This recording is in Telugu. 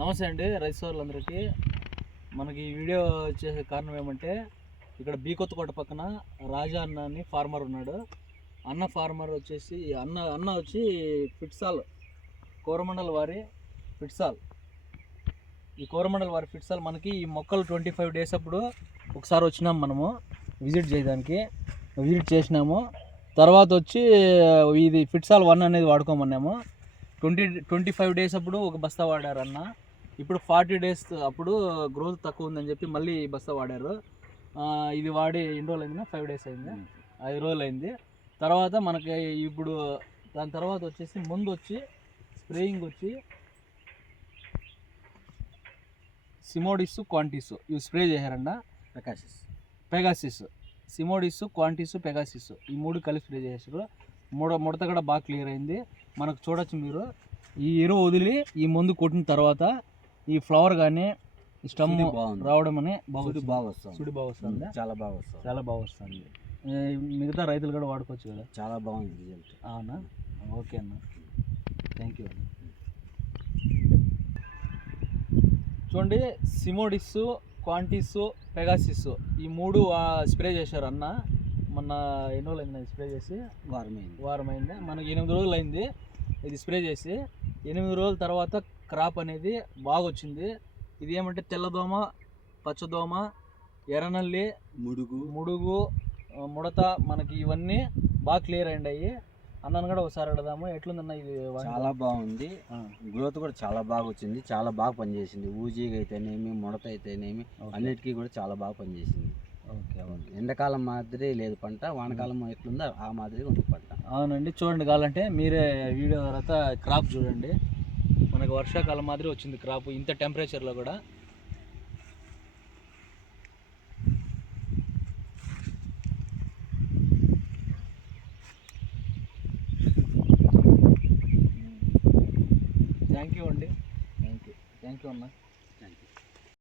నమస్తే అండి రైతు సోదరులందరికీ. మనకి ఈ వీడియో చేసే కారణం ఏమంటే ఇక్కడ బీకొత్తకోట పక్కన రాజా అన్న అని ఫార్మర్ ఉన్నాడు. అన్న ఫార్మర్ వచ్చేసి అన్న అన్న వచ్చి ఫిట్సాల్ కోరమండల్ వారి ఫిట్సాల్. ఈ కోరమండల్ వారి ఫిట్సాల్ మనకి ఈ మొక్కలు ట్వంటీ ఫైవ్ డేస్ అప్పుడు ఒకసారి వచ్చినాం మనము విజిట్ చేయడానికి. విజిట్ చేసినాము. తర్వాత వచ్చి ఇది ఫిట్సాల్ వన్ అనేది వాడుకోమన్నాము. ట్వంటీ ట్వంటీ ఫైవ్ డేస్ అప్పుడు ఒక బస్తా వాడారు అన్న ఇప్పుడు ఫార్టీ డేస్ అప్పుడు గ్రోత్ తక్కువ ఉందని చెప్పి మళ్ళీ ఈ బస్తా వాడారు. ఇది వాడి ఎన్ని రోజులు అయింది ఫైవ్ డేస్ అయింది. ఐదు రోజులు అయింది తర్వాత మనకి ఇప్పుడు దాని తర్వాత వచ్చేసి ముందు వచ్చి స్ప్రేయింగ్ వచ్చి సిమోడిస్ క్వాంటిస్ ఇవి స్ప్రే చేశారంట ప్రకాశిస్ పెగాసిస్ సిమోడిస్ క్వాంటిస్ పెగాసిస్ ఈ మూడు కలిసి స్ప్రే చేశారు. మూడ ముడత కూడా బాగా క్లియర్ అయింది. మనకు చూడొచ్చు మీరు ఈ ఎరువు వదిలి ఈ మందు కొట్టిన తర్వాత ఈ ఫ్లవర్ కానీ ఈ స్టమ్. రావడం అని బాగుంది బాగా వస్తుంది. సుడి బాగా వస్తుంది. చాలా బాగా వస్తుంది. చాలా బాగా వస్తుంది. మిగతా రైతులు కూడా వాడుకోవచ్చు కదా? చాలా బాగుంది రిజల్ట్ అవునా? ఓకే అన్న. థ్యాంక్ యూ అన్న. చూడండి సిమోడిస్ క్వాంటిస్ పెగాసిస్ ఈ మూడు స్ప్రే చేశారు అన్న. మొన్న ఎన్ని రోజులు అయింది స్ప్రే చేసి. వారమైంది. వారం అయింది మనకి ఎనిమిది రోజులు అయింది. ఇది స్ప్రే చేసి. ఎనిమిది రోజుల తర్వాత క్రాప్ అనేది బాగా వచ్చింది ఇది ఏమంటే తెల్లదోమ పచ్చదోమ ఎర్రనల్లి ముడుగు. ముడుగు ముడత మనకి ఇవన్నీ బాగా క్లియర్ అయ్యాయి అన్నను కూడా ఒకసారి అడదాము ఎట్లుందన్న ఇది చాలా బాగుంది. గ్రోత్ కూడా చాలా బాగా వచ్చింది చాలా బాగా పనిచేసింది. ఊజీగా అయితేనేమి ముడత అయితేనేమి. అన్నిటికీ కూడా చాలా బాగా పనిచేసింది. Okay okay. ఎండాకాలం మాదిరి లేదు పంట వానకాలం ఎట్లుందో ఆ మాదిరిగా ఉంది పంట. అవునండి చూడండి కావాలంటే మీరే వీడియో తర్వాత క్రాప్ చూడండి. మనకు వర్షాకాలం మాదిరి వచ్చింది క్రాప్ ఇంత టెంపరేచర్లో కూడా. థ్యాంక్ యూ అండి. థ్యాంక్ యూ థ్యాంక్ యూ అన్న.